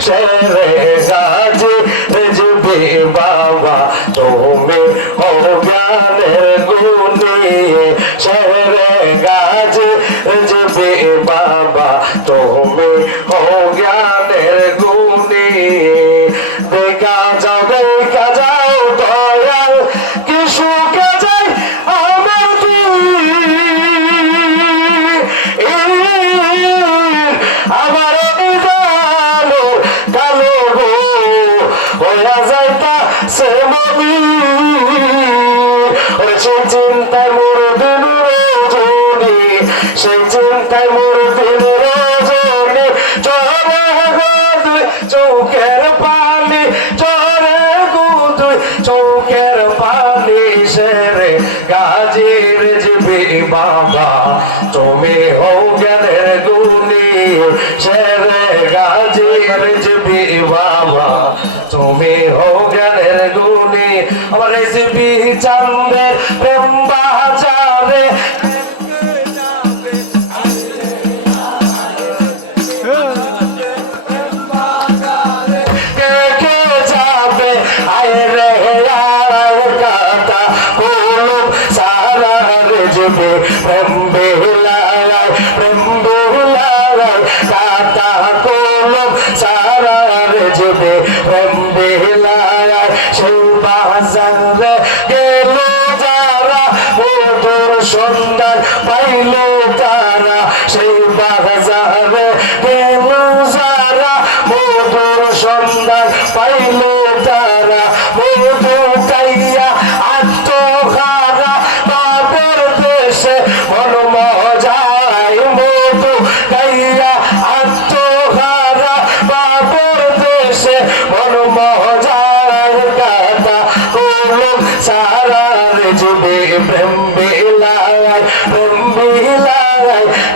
शेरे गाजी रिजबी बाबा तुम्हें हो ज्ञानेर गुनी शेरे गाजी रिजबी बाबा तुम्हें हो ज्ञानेर गुनी देखा जाओ दयाल कि सुखे जाए আমার আমার নিদান কালো গো হইয়া যাইতা সে মমি ওরে সেই চিন্তায় মোর দিন রজনী সেই চিন্তায় মোর দিন রজনী চরে গো দুই চৌকের পানি চরে গো দুই চৌকের পানি সেরে গাজীর জিবি বাবা তুমি হো জ্ঞানের গুণী শেরে গাজীর জিবি বাবা তুমি হো জ্ঞানের গুণী আমার জিবি চাঁদের প্রেম বাজারে কে কে যাবে আয় রে কথা বলুন সারা রেজবে প্রেম বেলায় কাতা কলম সারা রেজবে প্রেম বেলায় সেই বাজারে গেল যারা মধুর সন্ধান পাইল তারা সেই বাজারে গেল যারা মধুর সন্ধান পাইল তারা মধু খাইয়া আত্মহারা বাপের দেশে মন মজায় মধু খাইয়া আত্মহারা বাপের দেশে মন মজায় কাতা কলম সারা রেজবে প্রেম বেলায়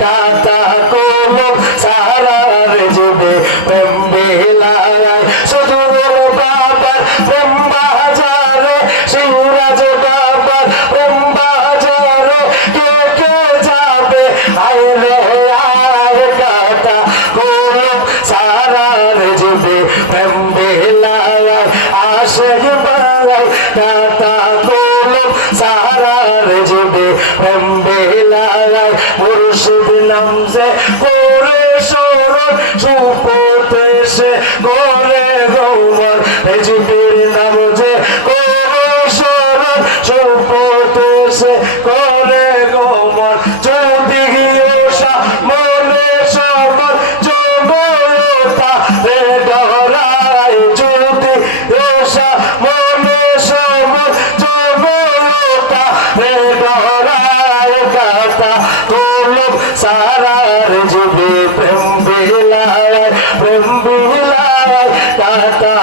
কাতা কলম সারা রেজবে প্রেম বেলায় শুধু বাবার প্রেম বাজারে শিবরাজ বাবার প্রেম বাজারে কে কে যাবে আয় রে আয় কাতা কলম সারা রেজবে প্রেম বেলায় আসে বাই কাতা কলম সারা রেজবে প্রেম বেলায় মুর্শিদ নামছে করে সরল সুপথে সে করে গৌমর রেজবের নাম যে করে সরল সুপথে সে করে গৌমর যদি ওষা মনে সবল জমতা রে ডরায় যদি ওষা মনে সবল জমতা রে ডরায় কাতা কলম সারা রেজবে প্রেম বেলায় কাতা